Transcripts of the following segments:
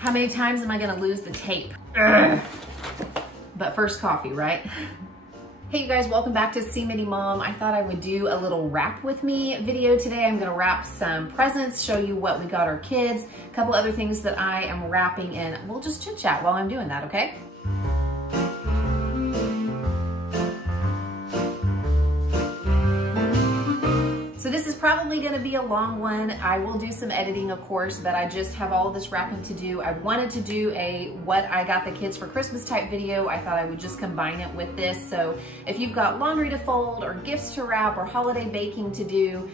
How many times am I gonna lose the tape? Ugh. But first coffee, right? Hey you guys, welcome back to See Mini Mom. I thought I would do a little wrap with me video today. I'm gonna wrap some presents, show you what we got our kids, a couple other things that I am wrapping, and we'll just chit chat while I'm doing that, okay? So this is probably gonna be a long one. I will do some editing, of course, but I just have all of this wrapping to do. I wanted to do a what I got the kids for Christmas type video. I thought I would just combine it with this. So if you've got laundry to fold or gifts to wrap or holiday baking to do,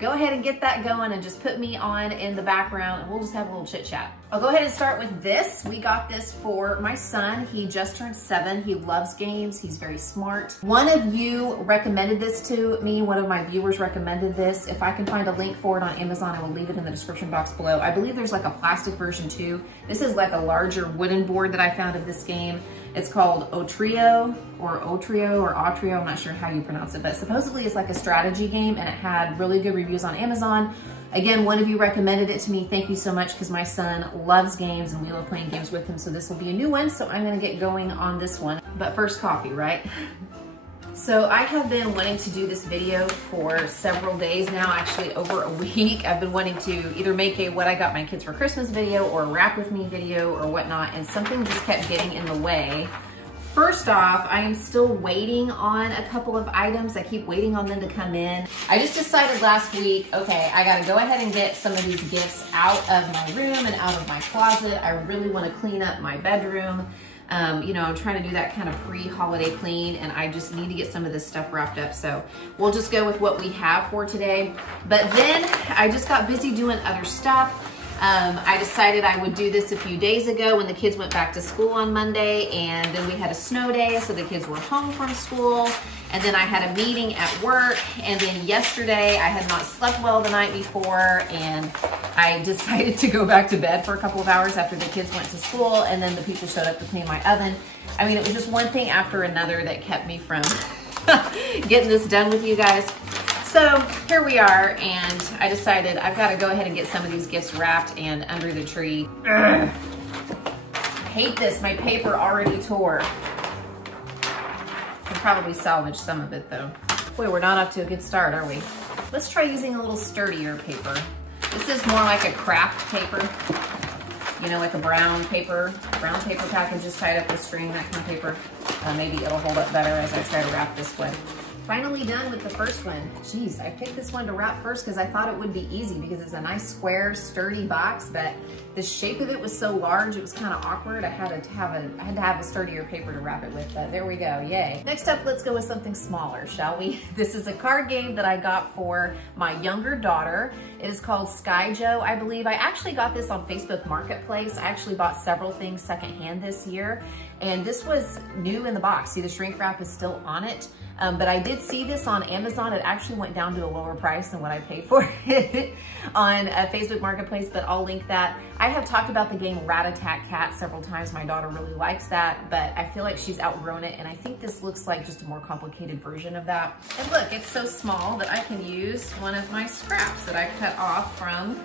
go ahead and get that going and just put me on in the background and we'll just have a little chit chat. I'll go ahead and start with this. We got this for my son. He just turned 7. He loves games. He's very smart. One of you recommended this to me. One of my viewers recommended this. If I can find a link for it on Amazon, I will leave it in the description box below. I believe there's like a plastic version too. This is like a larger wooden board that I found of this game. It's called Otrio or Autrio. I'm not sure how you pronounce it, but supposedly it's like a strategy game and it had really good reviews on Amazon. Again, one of you recommended it to me. Thank you so much because my son loves games and we love playing games with him. So this will be a new one. So I'm gonna get going on this one. But first coffee, right? So I have been wanting to do this video for several days now, actually over a week. I've been wanting to either make a what I got my kids for Christmas video or a wrap with me video or whatnot, and something just kept getting in the way. First off, I am still waiting on a couple of items. I keep waiting on them to come in. I just decided last week, okay, I gotta go ahead and get some of these gifts out of my room and out of my closet. I really wanna clean up my bedroom. You know, I'm trying to do that kind of pre-holiday clean and I just need to get some of this stuff wrapped up. So we'll just go with what we have for today. But then I just got busy doing other stuff. I decided I would do this a few days ago when the kids went back to school on Monday, and then we had a snow day, so the kids were home from school. And then I had a meeting at work, and then yesterday I had not slept well the night before, and I decided to go back to bed for a couple of hours after the kids went to school, and then the people showed up to clean my oven. I mean, it was just one thing after another that kept me from getting this done with you guys. So here we are, and I decided I've got to go ahead and get some of these gifts wrapped and under the tree. Ugh. I hate this, my paper already tore. Could probably salvage some of it though. Boy, we're not off to a good start, are we? Let's try using a little sturdier paper. This is more like a craft paper. You know, like a brown paper packages tied up with string, that kind of paper. Maybe it'll hold up better as I try to wrap this one. Finally done with the first one. Jeez, I picked this one to wrap first because I thought it would be easy because it's a nice square, sturdy box, but the shape of it was so large, it was kind of awkward. I had to have a sturdier paper to wrap it with, but there we go, yay. Next up, let's go with something smaller, shall we? This is a card game that I got for my younger daughter. It is called Sky Joe, I believe. I actually got this on Facebook Marketplace. I actually bought several things secondhand this year, and this was new in the box. See, the shrink wrap is still on it. But I did see this on Amazon. It actually went down to a lower price than what I paid for it on Facebook Marketplace, but I'll link that. I have talked about the game Rat-A-Tat-Cat several times. My daughter really likes that, but I feel like she's outgrown it, and I think this looks like just a more complicated version of that. And look, it's so small that I can use one of my scraps that I cut off from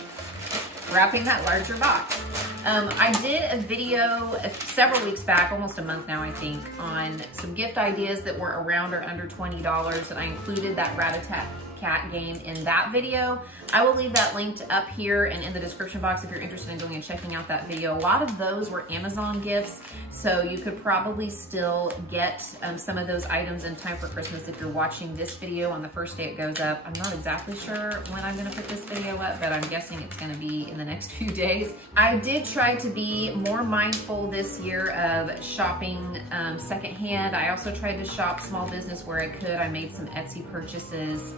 wrapping that larger box. I did a video several weeks back, almost a month now I think, on some gift ideas that were around or under $20, and I included that Rat-A-Tat-Cat game in that video. I will leave that linked up here and in the description box if you're interested in going and checking out that video. A lot of those were Amazon gifts, so you could probably still get some of those items in time for Christmas if you're watching this video on the first day it goes up. I'm not exactly sure when I'm gonna put this video up, but I'm guessing it's gonna be in the next few days. I did try to be more mindful this year of shopping secondhand. I also tried to shop small business where I could. I made some Etsy purchases,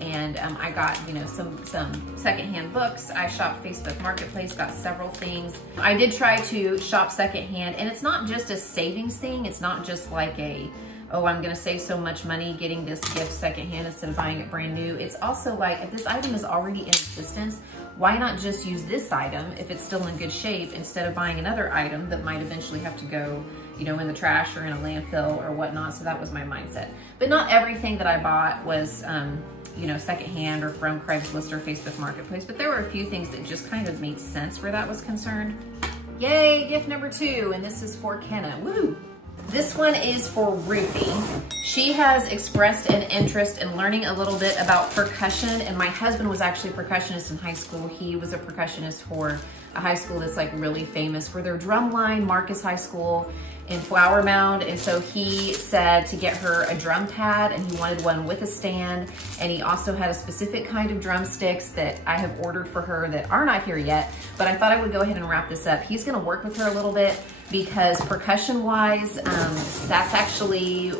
and I got, you know, some secondhand books. I shopped Facebook Marketplace, got several things. I did try to shop secondhand, and it's not just a savings thing. It's not just like a, oh, I'm gonna save so much money getting this gift secondhand instead of buying it brand new. It's also like, if this item is already in existence, why not just use this item if it's still in good shape instead of buying another item that might eventually have to go, you know, in the trash or in a landfill or whatnot. So that was my mindset. But not everything that I bought was, you know, secondhand or from Craigslist or Facebook Marketplace, but there were a few things that just kind of made sense where that was concerned. Yay, gift number 2, and this is for Kenna. Woo! This one is for Ruthie. She has expressed an interest in learning a little bit about percussion, and my husband was actually a percussionist in high school. He was a percussionist for a high school that's like really famous for their drum line, Marcus High School in Flower Mound. And so he said to get her a drum pad, and he wanted one with a stand. And he also had a specific kind of drumsticks that I have ordered for her that are not here yet, but I thought I would go ahead and wrap this up. He's gonna work with her a little bit because percussion wise, that's actually,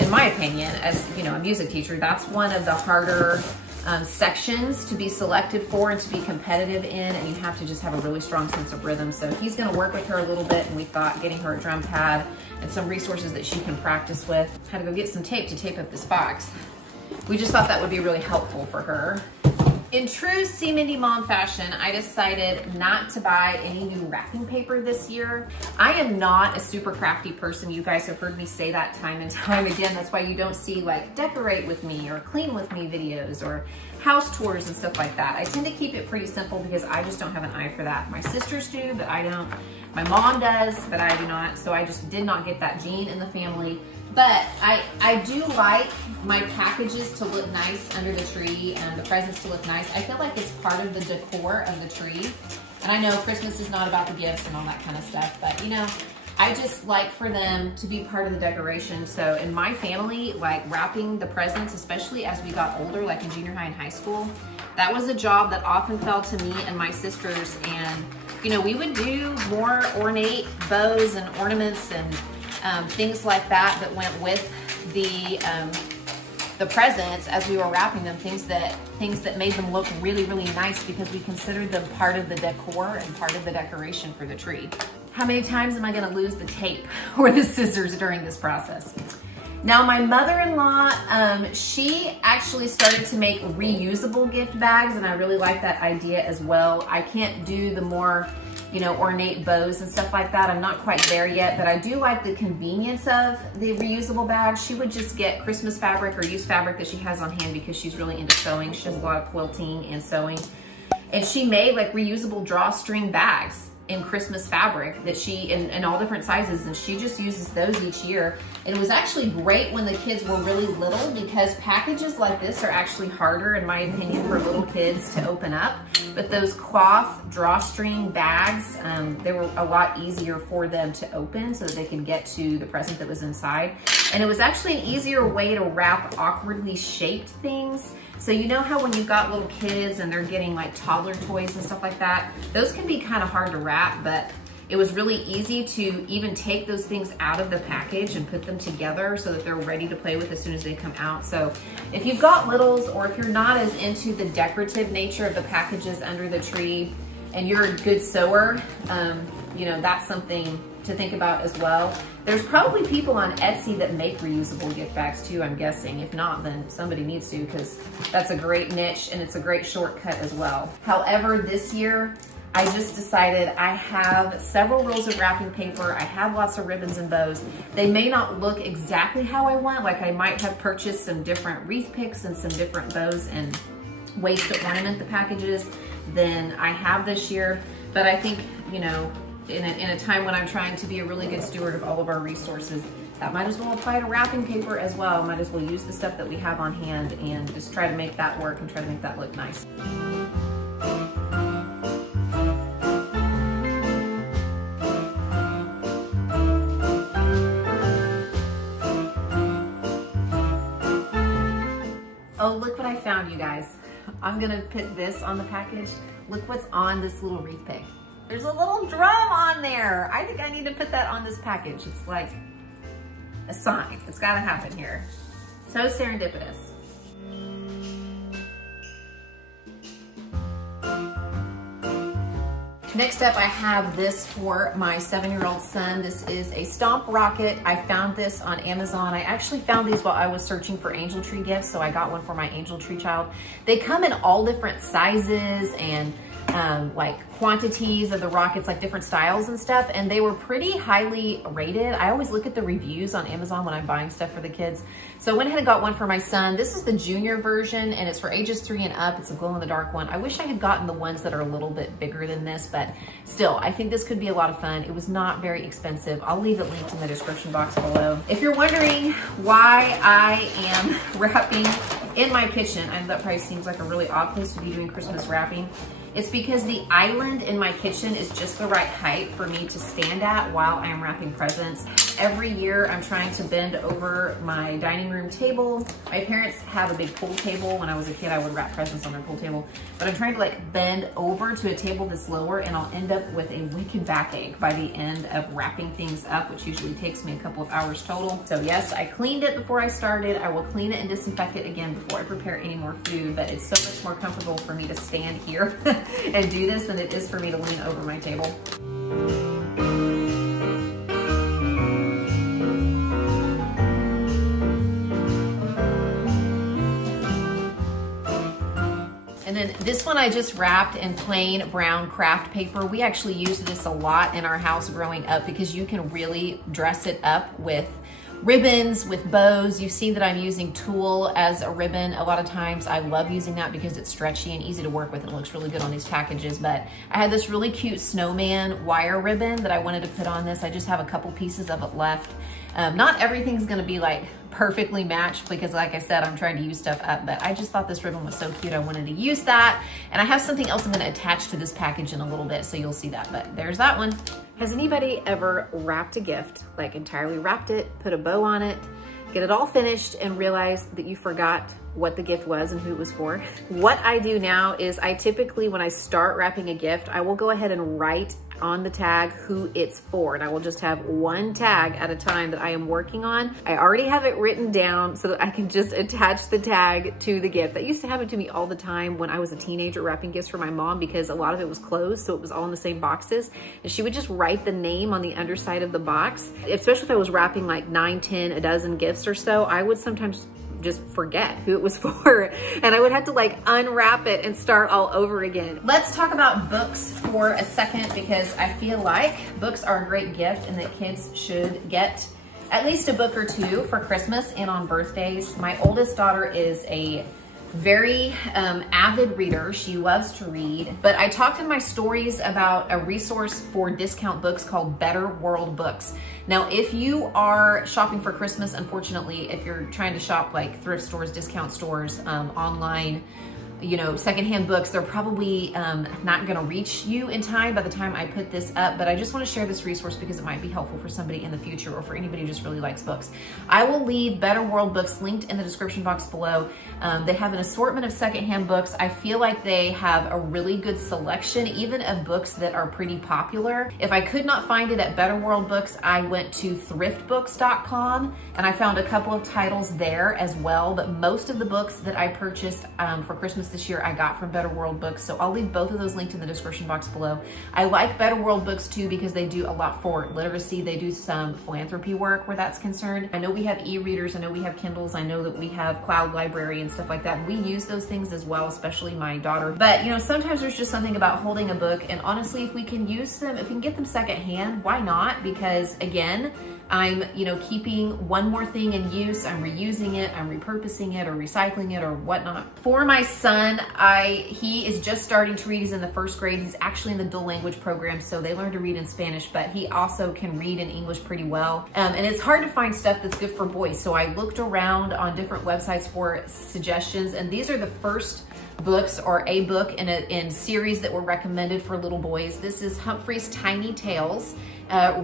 in my opinion, as you know, a music teacher, that's one of the harder sections to be selected for and to be competitive in, and you have to just have a really strong sense of rhythm. So he's gonna work with her a little bit, and we thought getting her a drum pad and some resources that she can practice with. Had to go get some tape to tape up this box. We just thought that would be really helpful for her. In true C. Mindy Mom fashion, I decided not to buy any new wrapping paper this year. I am not a super crafty person. You guys have heard me say that time and time again. That's why you don't see like decorate with me or clean with me videos or house tours and stuff like that. I tend to keep it pretty simple because I just don't have an eye for that. My sisters do, but I don't. My mom does, but I do not. So I just did not get that gene in the family. But I do like my packages to look nice under the tree and the presents to look nice. I feel like it's part of the decor of the tree. And I know Christmas is not about the gifts and all that kind of stuff, but you know, I just like for them to be part of the decoration. So in my family, like wrapping the presents, especially as we got older, like in junior high and high school, that was a job that often fell to me and my sisters. And you know, we would do more ornate bows and ornaments and things like that that went with the presents as we were wrapping them, things that made them look really, really nice because we considered them part of the decor and part of the decoration for the tree. How many times am I gonna lose the tape or the scissors during this process? Now my mother-in-law, she actually started to make reusable gift bags, and I really like that idea as well. I can't do the more, you know, ornate bows and stuff like that. I'm not quite there yet, but I do like the convenience of the reusable bags. She would just get Christmas fabric or used fabric that she has on hand because she's really into sewing. She does a lot of quilting and sewing. And she made like reusable drawstring bags in Christmas fabric that she, in all different sizes, and she just uses those each year. And it was actually great when the kids were really little because packages like this are actually harder, in my opinion, for little kids to open up. But those cloth drawstring bags, they were a lot easier for them to open so that they could get to the present that was inside. And it was actually an easier way to wrap awkwardly shaped things. So you know how when you've got little kids and they're getting like toddler toys and stuff like that, those can be kind of hard to wrap, but it was really easy to even take those things out of the package and put them together so that they're ready to play with as soon as they come out. So if you've got littles, or if you're not as into the decorative nature of the packages under the tree and you're a good sewer, you know, that's something to think about as well. There's probably people on Etsy that make reusable gift bags too, I'm guessing. If not, then somebody needs to, because that's a great niche and it's a great shortcut as well. However, this year, I just decided I have several rolls of wrapping paper. I have lots of ribbons and bows. They may not look exactly how I want. Like I might have purchased some different wreath picks and some different bows and ways to ornament the packages than I have this year. But I think, you know, in a time when I'm trying to be a really good steward of all of our resources, that might as well apply to wrapping paper as well. Might as well use the stuff that we have on hand and just try to make that work and try to make that look nice. Oh, look what I found, you guys. I'm gonna put this on the package. Look what's on this little wreath pick. There's a little drum on there. I think I need to put that on this package. It's like a sign. It's gotta happen here. So serendipitous. Next up, I have this for my 7-year-old son. This is a Stomp Rocket. I found this on Amazon. I actually found these while I was searching for angel tree gifts, so I got one for my angel tree child. They come in all different sizes and like quantities of the rockets, like different styles and stuff, and they were pretty highly rated. I always look at the reviews on Amazon when I'm buying stuff for the kids. So I went ahead and got one for my son. This is the junior version, and it's for ages 3 and up. It's a glow-in-the-dark one. I wish I had gotten the ones that are a little bit bigger than this, but still, I think this could be a lot of fun. It was not very expensive. I'll leave it linked in the description box below. If you're wondering why I am wrapping in my kitchen, I know that probably seems like a really odd place to be doing Christmas wrapping. It's because the island in my kitchen is just the right height for me to stand at while I'm wrapping presents. Every year I'm trying to bend over my dining room table. My parents have a big pool table. When I was a kid, I would wrap presents on their pool table. But I'm trying to like bend over to a table that's lower, and I'll end up with a wicked backache by the end of wrapping things up, which usually takes me a couple of hours total. So yes, I cleaned it before I started. I will clean it and disinfect it again before I prepare any more food, but it's so much more comfortable for me to stand here and do this than it is for me to lean over my table. And then this one I just wrapped in plain brown craft paper. We actually used this a lot in our house growing up because you can really dress it up with ribbons, with bows. You see that I'm using tulle as a ribbon a lot of times. I love using that because it's stretchy and easy to work with. It looks really good on these packages. But I had this really cute snowman wire ribbon that I wanted to put on this. I just have a couple pieces of it left. Not everything's gonna be like perfectly matched because like I said, I'm trying to use stuff up, but I just thought this ribbon was so cute. I wanted to use that. And I have something else I'm gonna attach to this package in a little bit, so you'll see that, but there's that one. Has anybody ever wrapped a gift, like entirely wrapped it, put a bow on it, get it all finished, and realize that you forgot what the gift was and who it was for? What I do now is I typically, when I start wrapping a gift, I will go ahead and write on the tag who it's for, and I will just have one tag at a time that I am working on. I already have it written down so that I can just attach the tag to the gift. That used to happen to me all the time when I was a teenager wrapping gifts for my mom because a lot of it was closed, so it was all in the same boxes, and she would just write the name on the underside of the box. Especially if I was wrapping like 9, 10, a dozen gifts or so, I would sometimes just forget who it was for, and I would have to like unwrap it and start all over again. Let's talk about books for a second because I feel like books are a great gift and that kids should get at least a book or two for Christmas and on birthdays. My oldest daughter is a very avid reader. She loves to read, but I talked in my stories about a resource for discount books called Better World Books. Now, if you are shopping for Christmas, unfortunately, if you're trying to shop like thrift stores, discount stores, online, you know, secondhand books, they're probably not gonna reach you in time by the time I put this up, but I just wanna share this resource because it might be helpful for somebody in the future or for anybody who just really likes books. I will leave Better World Books linked in the description box below. They have an assortment of secondhand books. I feel like they have a really good selection, even of books that are pretty popular. If I could not find it at Better World Books, I went to thriftbooks.com and I found a couple of titles there as well, but most of the books that I purchased for Christmas this year I got from Better World Books, so I'll leave both of those linked in the description box below. I like Better World Books too because they do a lot for literacy. They do some philanthropy work where that's concerned. I know we have e-readers, I know we have Kindles, I know that we have Cloud Library and stuff like that. We use those things as well, especially my daughter. But you know, sometimes there's just something about holding a book, and honestly, if we can use them, if we can get them secondhand, why not? Because again, I'm, you know, keeping one more thing in use, I'm reusing it, I'm repurposing it or recycling it or whatnot. For my son, he is just starting to read. He's in the 1st grade. He's actually in the dual language program, so they learn to read in Spanish, but he also can read in English pretty well. And it's hard to find stuff that's good for boys, so I looked around on different websites for suggestions, and these are the first books or a book in series that were recommended for little boys. This is Humphrey's Tiny Tales.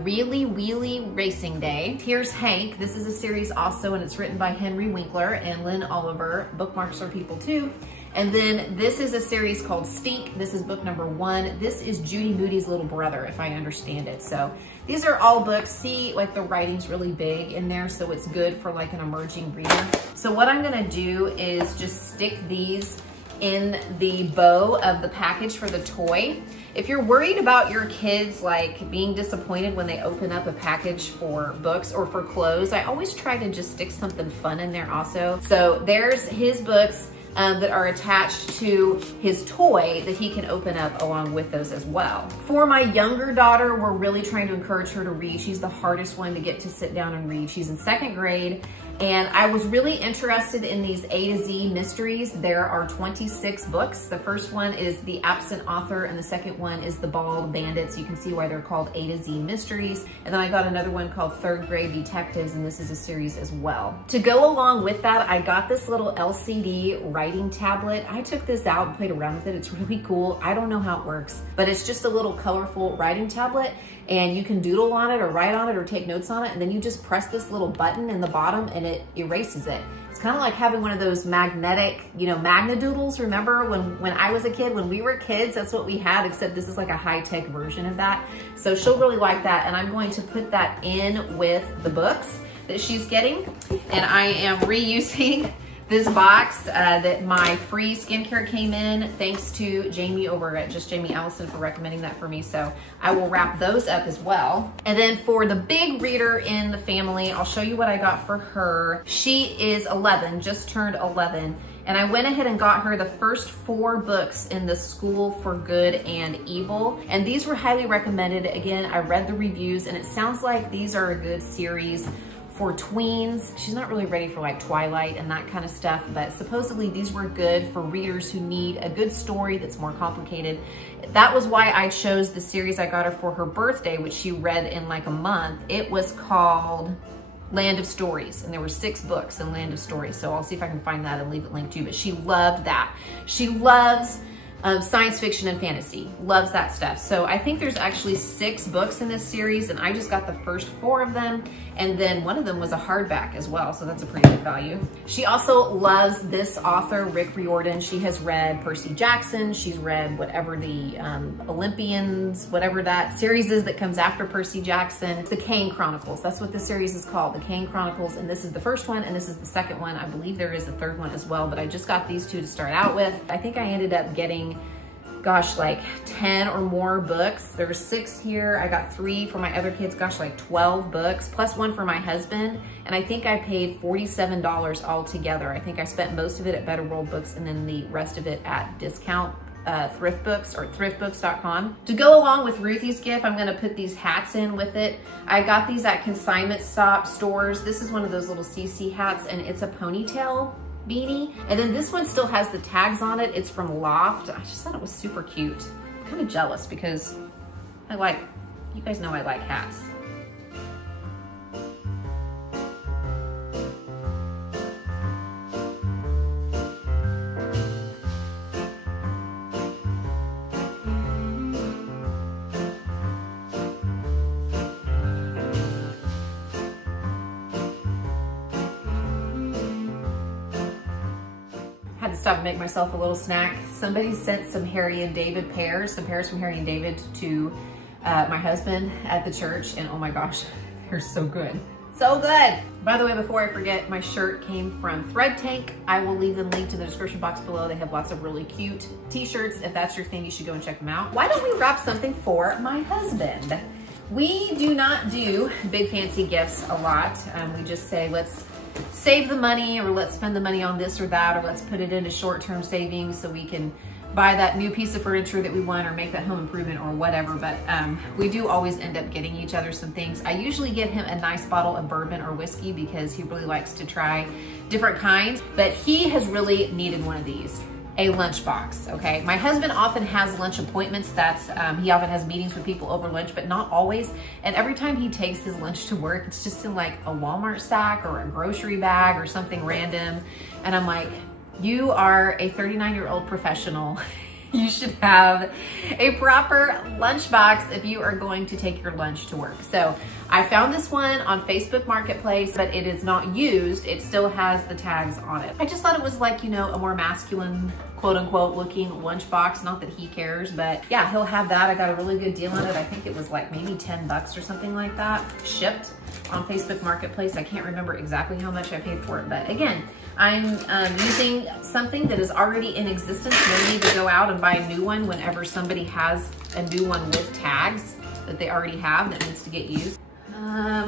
Really Wheelie Racing Day. Here's Hank. This is a series also, and it's written by Henry Winkler and Lynn Oliver. Bookmarks are people too. And then this is a series called Stink. This is book number 1. This is Judy Moody's little brother, if I understand it. So these are all books. See, like the writing's really big in there, so it's good for like an emerging reader. So what I'm gonna do is just stick these in the bow of the package for the toy. If you're worried about your kids like being disappointed when they open up a package for books or for clothes, I always try to just stick something fun in there also. So there's his books. that are attached to his toy that he can open up along with those as well. For my younger daughter, we're really trying to encourage her to read. She's the hardest one to get to sit down and read. She's in 2nd grade. And I was really interested in these A to Z mysteries. There are 26 books. The first one is The Absent Author, and the second one is The Bald Bandits. You can see why they're called A to Z mysteries. And then I got another one called 3rd Grade Detectives, and this is a series as well. To go along with that, I got this little LCD writing tablet. I took this out and played around with it. It's really cool. I don't know how it works, but it's just a little colorful writing tablet, and you can doodle on it or write on it or take notes on it, and then you just press this little button in the bottom and it erases it. It's kind of like having one of those magnetic, you know, Magnadoodles. Remember when I was a kid, when we were kids, that's what we had, except this is like a high-tech version of that. So she'll really like that, and I'm going to put that in with the books that she's getting. And I am reusing this box that my free skincare came in, thanks to Jamie over at Just Jamie Allison for recommending that for me. So I will wrap those up as well. And then for the big reader in the family, I'll show you what I got for her. She is 11, just turned 11. And I went ahead and got her the first 4 books in the School for Good and Evil. And these were highly recommended. Again, I read the reviews and it sounds like these are a good series for tweens. She's not really ready for like Twilight and that kind of stuff, but supposedly these were good for readers who need a good story that's more complicated. That was why I chose the series I got her for her birthday, which she read in like a month. It was called Land of Stories, and there were 6 books in Land of Stories. So I'll see if I can find that and leave it linked too, but she loved that. She loves science fiction and fantasy, loves that stuff. So I think there's actually 6 books in this series, and I just got the first 4 of them, and then one of them was a hardback as well, so that's a pretty good value. She also loves this author, Rick Riordan. She has read Percy Jackson, she's read whatever the Olympians, whatever that series is that comes after Percy Jackson. It's the Kane Chronicles, that's what the series is called, the Kane Chronicles, and this is the first one, and this is the second one. I believe there is a third one as well, but I just got these 2 to start out with. I think I ended up getting, gosh, like 10 or more books. There's 6 here. I got 3 for my other kids, gosh, like 12 books, plus 1 for my husband. And I think I paid $47 altogether. I think I spent most of it at Better World Books and then the rest of it at discount thrift books or thriftbooks.com. To go along with Ruthie's gift, I'm gonna put these hats in with it. I got these at consignment stores. This is one of those little CC hats, and it's a ponytail beanie. And then this one still has the tags on it. It's from Loft. I just thought it was super cute. I'm kind of jealous because you guys know I like hats. Had to stop and make myself a little snack. Somebody sent some Harry and David pears, some pears from Harry and David to my husband at the church, and oh my gosh, they're so good. So good. By the way, before I forget, my shirt came from Thread Tank. I will leave them linked in the description box below. They have lots of really cute t-shirts. If that's your thing, you should go and check them out. Why don't we wrap something for my husband? We do not do big fancy gifts a lot. We just say, let's save the money, or let's spend the money on this or that, or let's put it into short-term savings so we can buy that new piece of furniture that we want, or make that home improvement or whatever. But we do always end up getting each other some things. I usually get him a nice bottle of bourbon or whiskey because he really likes to try different kinds, but he has really needed one of these. A lunchbox, okay? My husband often has lunch appointments. He often has meetings with people over lunch, but not always. And every time he takes his lunch to work, it's just in like a Walmart sack or a grocery bag or something random. And I'm like, you are a 39-year-old professional. You should have a proper lunchbox if you are going to take your lunch to work. So I found this one on Facebook Marketplace, but it is not used. It still has the tags on it. I just thought it was like, you know, a more masculine, quote unquote, looking lunchbox. Not that he cares, but yeah, he'll have that. I got a really good deal on it. I think it was like maybe 10 bucks or something like that, shipped on Facebook Marketplace. I can't remember exactly how much I paid for it, but again, I'm using something that is already in existence. No need to go out and buy a new one whenever somebody has a new one with tags that they already have that needs to get used. I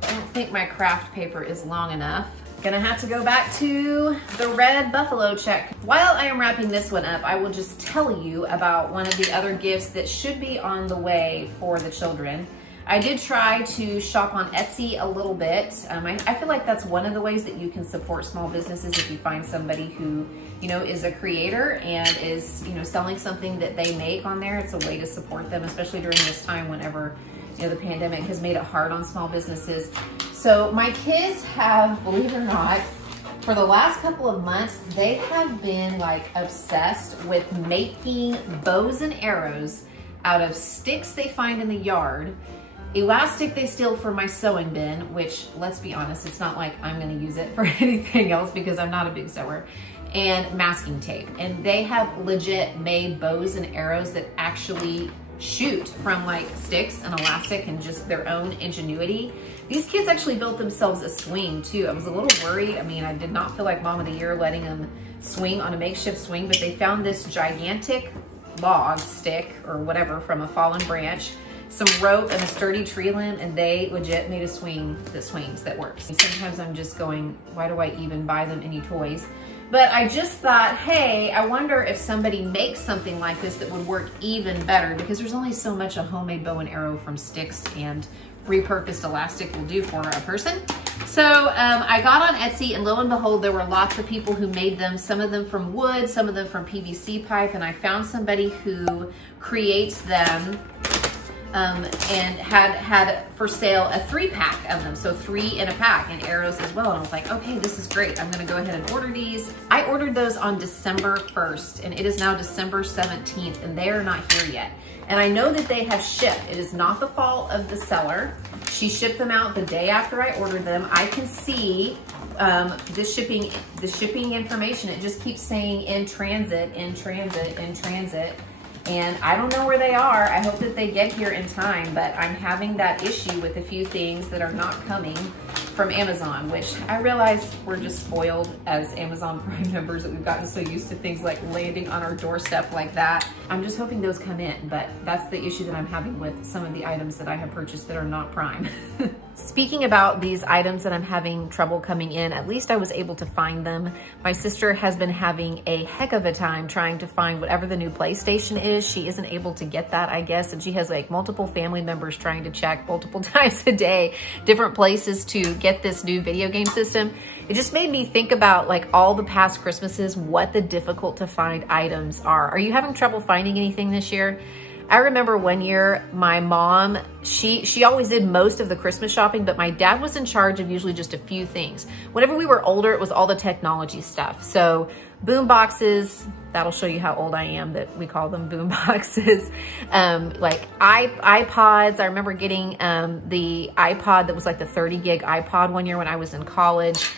don't think my craft paper is long enough. Gonna have to go back to the red buffalo check. While I am wrapping this one up, I will just tell you about one of the other gifts that should be on the way for the children. I did try to shop on Etsy a little bit. I feel like that's one of the ways that you can support small businesses if you find somebody who, you know, is a creator and is, you know, selling something that they make on there. It's a way to support them, especially during this time whenever, you know, the pandemic has made it hard on small businesses. So my kids have, believe it or not, for the last couple of months, they have been like obsessed with making bows and arrows out of sticks they find in the yard, elastic they steal from my sewing bin, which, let's be honest, it's not like I'm gonna use it for anything else because I'm not a big sewer, and masking tape. And they have legit made bows and arrows that actually shoot from like sticks and elastic and just their own ingenuity. These kids actually built themselves a swing too. I was a little worried. I mean, I did not feel like mom of the year letting them swing on a makeshift swing, but they found this gigantic log stick or whatever from a fallen branch, some rope and a sturdy tree limb, and they legit made a swing that swings, that works. And sometimes I'm just going, why do I even buy them any toys? But I just thought, hey, I wonder if somebody makes something like this that would work even better, because there's only so much a homemade bow and arrow from sticks and repurposed elastic will do for a person. So I got on Etsy, and lo and behold, there were lots of people who made them, some of them from wood, some of them from PVC pipe, and I found somebody who creates them and had for sale a 3-pack of them, so 3 in a pack, and arrows as well. And I was like, okay, this is great. I'm gonna go ahead and order these. I ordered those on December 1st, and it is now December 17th, and they are not here yet. And I know that they have shipped. It is not the fault of the seller. She shipped them out the day after I ordered them. I can see the shipping information. It just keeps saying in transit, in transit, in transit. And I don't know where they are. I hope that they get here in time, but I'm having that issue with a few things that are not coming from Amazon, which I realize we're just spoiled as Amazon Prime members that we've gotten so used to things like landing on our doorstep like that. I'm just hoping those come in, but that's the issue that I'm having with some of the items that I have purchased that are not Prime. Speaking about these items that I'm having trouble coming in, at least I was able to find them. My sister has been having a heck of a time trying to find whatever the new PlayStation is. She isn't able to get that, I guess, and she has like multiple family members trying to check multiple times a day, different places to get this new video game system. It just made me think about like all the past Christmases, what the difficult to find items are. Are you having trouble finding anything this year? I remember one year, my mom, she always did most of the Christmas shopping, but my dad was in charge of usually just a few things. Whenever we were older, it was all the technology stuff. So boom boxes, that'll show you how old I am that we call them boom boxes. Like iPods. I remember getting the iPod that was like the 30 gig iPod one year when I was in college.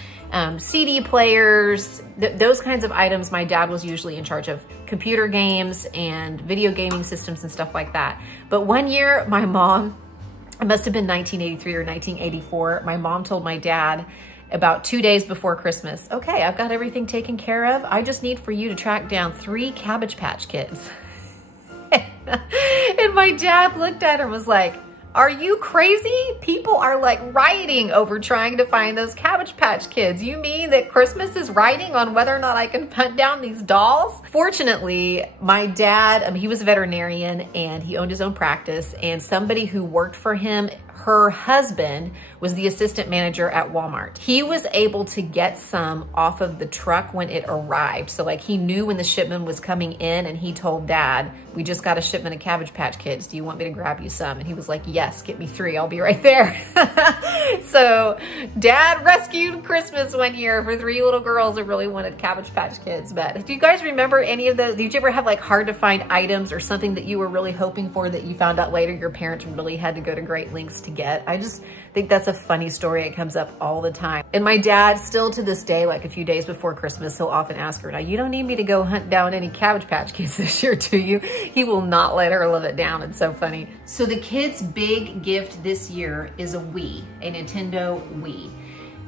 CD players, those kinds of items my dad was usually in charge of. Computer games and video gaming systems and stuff like that. But one year, my mom, it must have been 1983 or 1984, my mom told my dad about 2 days before Christmas, okay, I've got everything taken care of. I just need for you to track down 3 Cabbage Patch Kids. And my dad looked at her and was like, are you crazy? People are like rioting over trying to find those Cabbage Patch Kids. You mean that Christmas is riding on whether or not I can hunt down these dolls? Fortunately, my dad, he was a veterinarian and he owned his own practice, and somebody who worked for him, her husband, was the assistant manager at Walmart. He was able to get some off of the truck when it arrived. So like he knew when the shipment was coming in, and he told Dad, we just got a shipment of Cabbage Patch Kids. Do you want me to grab you some? And he was like, yes, get me 3. I'll be right there. So Dad rescued Christmas one year for 3 little girls that really wanted Cabbage Patch Kids. But do you guys remember any of those? Did you ever have like hard to find items or something that you were really hoping for that you found out later your parents really had to go to great lengths to get? I just think that's a funny story. It comes up all the time. And my dad still to this day, like a few days before Christmas, he'll often ask her, now you don't need me to go hunt down any Cabbage Patch Kids this year, do you? He will not let her live it down. It's so funny. So the kids' big gift this year is a Wii, a Nintendo Wii.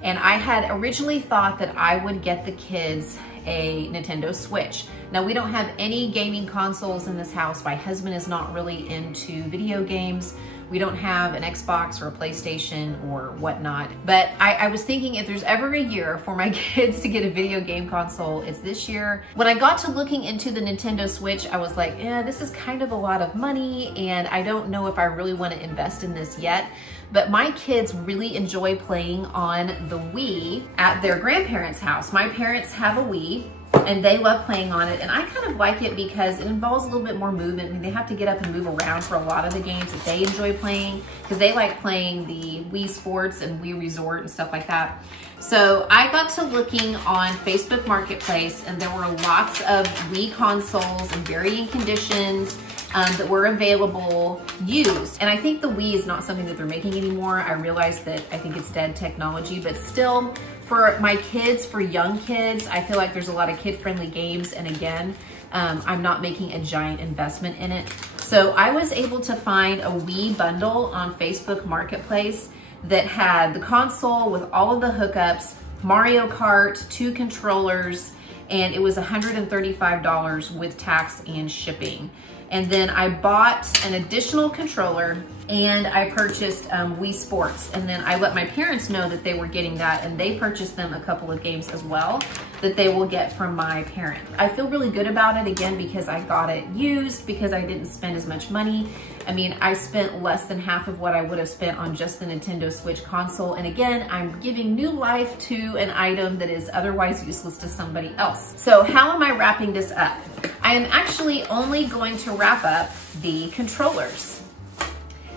And I had originally thought that I would get the kids a Nintendo Switch. Now, we don't have any gaming consoles in this house. My husband is not really into video games. We don't have an Xbox or a PlayStation or whatnot. But I was thinking if there's ever a year for my kids to get a video game console, it's this year. When I got to looking into the Nintendo Switch, I was like, yeah, this is kind of a lot of money and I don't know if I really want to invest in this yet. But my kids really enjoy playing on the Wii at their grandparents' house. My parents have a Wii and they love playing on it. And I kind of like it because it involves a little bit more movement. I mean, they have to get up and move around for a lot of the games that they enjoy playing because they like playing the Wii Sports and Wii Resort and stuff like that. So I got to looking on Facebook Marketplace and there were lots of Wii consoles in varying conditions that were available used. And I think the Wii is not something that they're making anymore. I realize that I think it's dead technology, but still for my kids, for young kids, I feel like there's a lot of kid-friendly games. And again, I'm not making a giant investment in it. So I was able to find a Wii bundle on Facebook Marketplace that had the console with all of the hookups, Mario Kart, 2 controllers, and it was $135 with tax and shipping. And then I bought an additional controller and I purchased Wii Sports. And then I let my parents know that they were getting that and they purchased them a couple of games as well that they will get from my parent. I feel really good about it again because I got it used, because I didn't spend as much money. I mean, I spent less than half of what I would have spent on just the Nintendo Switch console. And again, I'm giving new life to an item that is otherwise useless to somebody else. So how am I wrapping this up? I am actually only going to wrap up the controllers.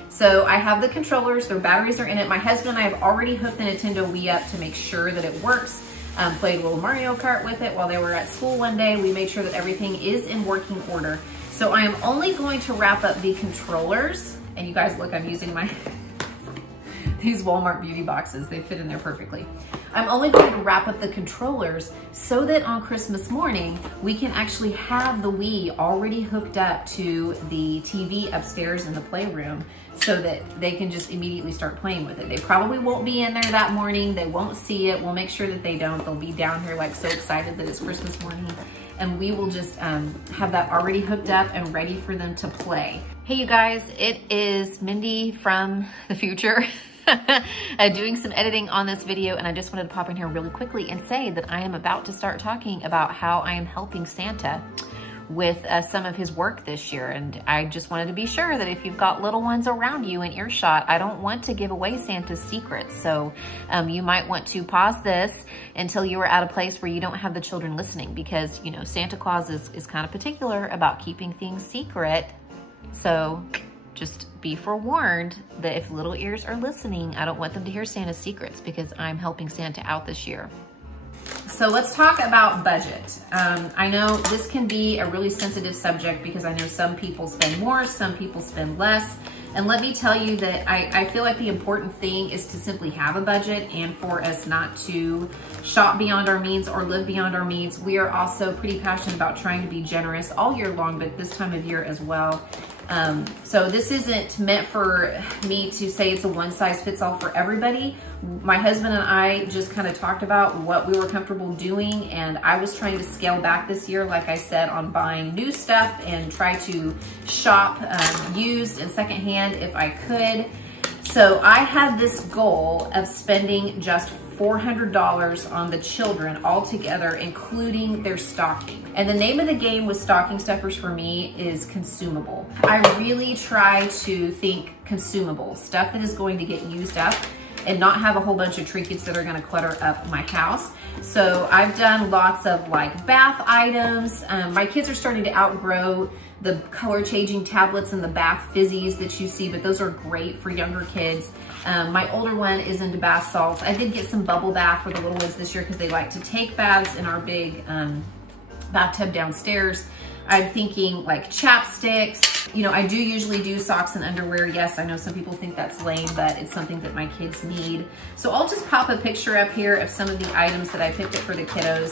So I have the controllers, their batteries are in it. My husband and I have already hooked the Nintendo Wii up to make sure that it works. Played a little Mario Kart with it while they were at school one day. We made sure that everything is in working order. So I am only going to wrap up the controllers. And you guys look, I'm using my these Walmart beauty boxes. They fit in there perfectly. I'm only going to wrap up the controllers so that on Christmas morning, we can actually have the Wii already hooked up to the TV upstairs in the playroom so that they can just immediately start playing with it. They probably won't be in there that morning. They won't see it. We'll make sure that they don't. They'll be down here like so excited that it's Christmas morning. And we will just have that already hooked up and ready for them to play. Hey you guys, it is Mindy from the future. Doing some editing on this video, and I just wanted to pop in here really quickly and say that I am about to start talking about how I am helping Santa with some of his work this year. And I just wanted to be sure that if you've got little ones around you in earshot, I don't want to give away Santa's secrets. So you might want to pause this until you are at a place where you don't have the children listening, because you know Santa Claus is kind of particular about keeping things secret. So just be forewarned that if little ears are listening, I don't want them to hear Santa's secrets because I'm helping Santa out this year. So let's talk about budget. I know this can be a really sensitive subject because I know some people spend more, some people spend less. And let me tell you that I feel like the important thing is to simply have a budget and for us not to shop beyond our means or live beyond our means. We are also pretty passionate about trying to be generous all year long, but this time of year as well. So this isn't meant for me to say it's a one size fits all for everybody. My husband and I just kind of talked about what we were comfortable doing, and I was trying to scale back this year, like I said, on buying new stuff and try to shop used and secondhand if I could. So I had this goal of spending just $400 on the children altogether, including their stocking. And the name of the game with stocking stuffers for me is consumable. I really try to think consumable, stuff that is going to get used up and not have a whole bunch of trinkets that are gonna clutter up my house. So I've done lots of like bath items. My kids are starting to outgrow the color changing tablets and the bath fizzies that you see, but those are great for younger kids. My older one is into bath salts. I did get some bubble bath for the little ones this year because they like to take baths in our big bathtub downstairs. I'm thinking like chapsticks. You know, I do usually do socks and underwear. Yes, I know some people think that's lame, but it's something that my kids need. So I'll just pop a picture up here of some of the items that I picked up for the kiddos.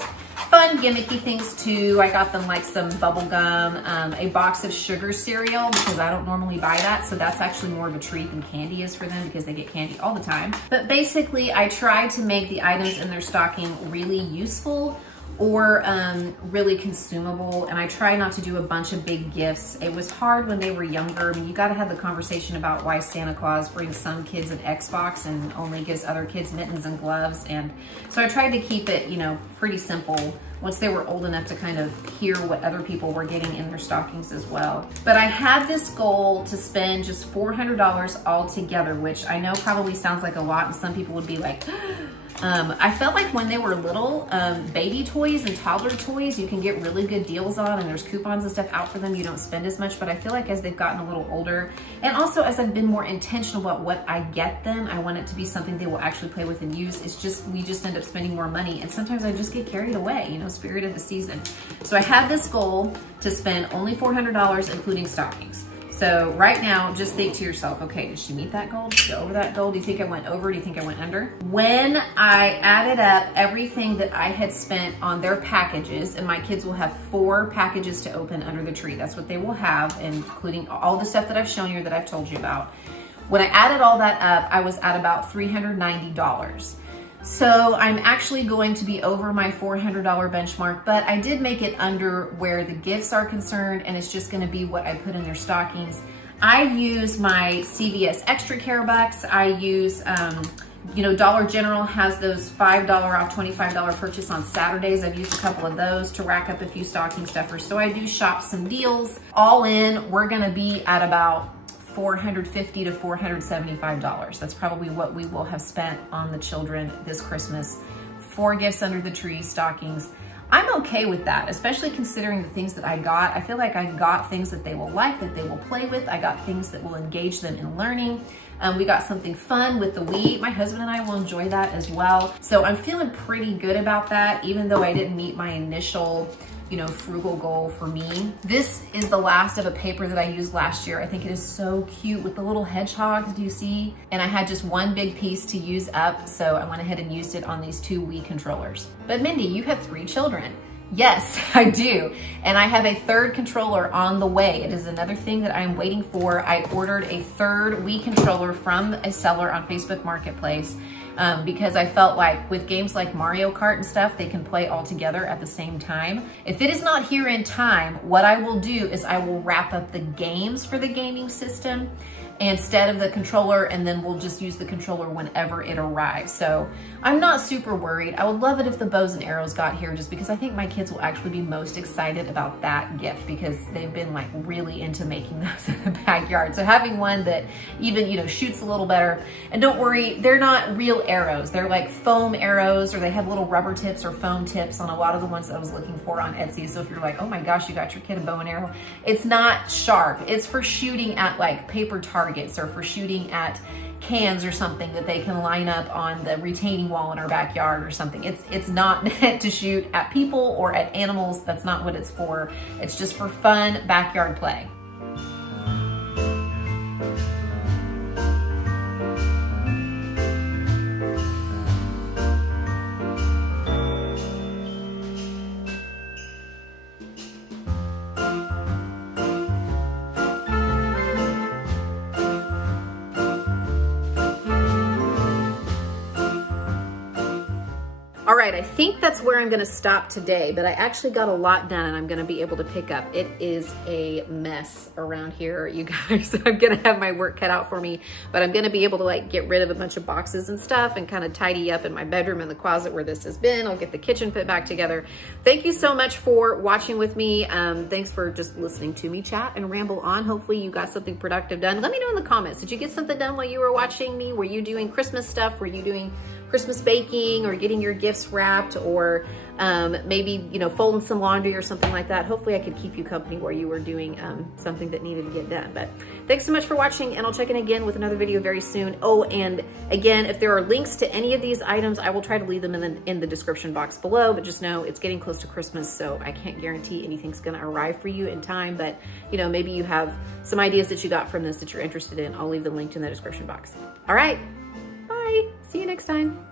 Fun gimmicky things too. I got them like some bubble gum, a box of sugar cereal because I don't normally buy that. So that's actually more of a treat than candy is for them because they get candy all the time. But basically I try to make the items in their stocking really useful or really consumable. And I try not to do a bunch of big gifts. It was hard when they were younger. I mean, you gotta have the conversation about why Santa Claus brings some kids an Xbox and only gives other kids mittens and gloves. And so I tried to keep it, you know, pretty simple once they were old enough to kind of hear what other people were getting in their stockings as well. But I had this goal to spend just $400 all together, which I know probably sounds like a lot, and some people would be like, I felt like when they were little, baby toys and toddler toys, you can get really good deals on, and there's coupons and stuff out for them. You don't spend as much, but I feel like as they've gotten a little older, and also as I've been more intentional about what I get them, I want it to be something they will actually play with and use. It's just, we just end up spending more money, and sometimes I just get carried away, you know, spirit of the season. So I had this goal to spend only $400, including stockings. So right now, just think to yourself, okay, did she meet that goal? Did she go over that goal? Do you think I went over? Do you think I went under? When I added up everything that I had spent on their packages, and my kids will have 4 packages to open under the tree. That's what they will have, including all the stuff that I've shown you, that I've told you about. When I added all that up, I was at about $390. So I'm actually going to be over my $400 benchmark, but I did make it under where the gifts are concerned, and it's just gonna be what I put in their stockings. I use my CVS Extra Care Bucks. I use, you know, Dollar General has those $5 off, $25 purchase on Saturdays. I've used a couple of those to rack up a few stocking stuffers. So I do shop some deals. All in, we're gonna be at about $450 to $475. That's probably what we will have spent on the children this Christmas. 4 gifts under the tree, stockings. I'm okay with that, especially considering the things that I got. I feel like I got things that they will like, that they will play with. I got things that will engage them in learning. We got something fun with the Wii. My husband and I will enjoy that as well. So I'm feeling pretty good about that, even though I didn't meet my initial, you know, frugal goal for me. This is the last of a paper that I used last year. I think it is so cute with the little hedgehogs, do you see? And I had just one big piece to use up, so I went ahead and used it on these 2 Wii controllers. But Mindy, you have 3 children. Yes, I do. And I have a 3rd controller on the way. It is another thing that I'm waiting for. I ordered a 3rd Wii controller from a seller on Facebook Marketplace. Because I felt like with games like Mario Kart and stuff, they can play all together at the same time. If it is not here in time, what I will do is I will wrap up the games for the gaming system instead of the controller, and then we'll just use the controller whenever it arrives. So I'm not super worried. I would love it if the bows and arrows got here, just because I think my kids will actually be most excited about that gift, because they've been like really into making those in the backyard. So having one that even, you know, shoots a little better. And don't worry, they're not real arrows. They're like foam arrows, or they have little rubber tips or foam tips on a lot of the ones that I was looking for on Etsy. So if you're like, oh my gosh, you got your kid a bow and arrow, it's not sharp. It's for shooting at like paper targets, or for shooting at cans or something that they can line up on the retaining wall in our backyard or something. It's not meant to shoot at people or at animals. That's not what it's for. It's just for fun backyard play. All right, I think that's where I'm gonna stop today, but I actually got a lot done and I'm gonna be able to pick up. It is a mess around here, you guys. I'm gonna have my work cut out for me, but I'm gonna be able to like get rid of a bunch of boxes and stuff and kind of tidy up in my bedroom and the closet where this has been. I'll get the kitchen put back together. Thank you so much for watching with me. Thanks for just listening to me chat and ramble on. Hopefully you got something productive done. Let me know in the comments, did you get something done while you were watching me? Were you doing Christmas stuff? Were you doing Christmas baking, or getting your gifts wrapped, or maybe, you know, folding some laundry or something like that? Hopefully I could keep you company while you were doing something that needed to get done. But thanks so much for watching, and I'll check in again with another video very soon. Oh, and again, if there are links to any of these items, I will try to leave them in the description box below, but just know it's getting close to Christmas, so I can't guarantee anything's gonna arrive for you in time, but you know, maybe you have some ideas that you got from this that you're interested in. I'll leave them linked in the description box. All right. Bye. See you next time.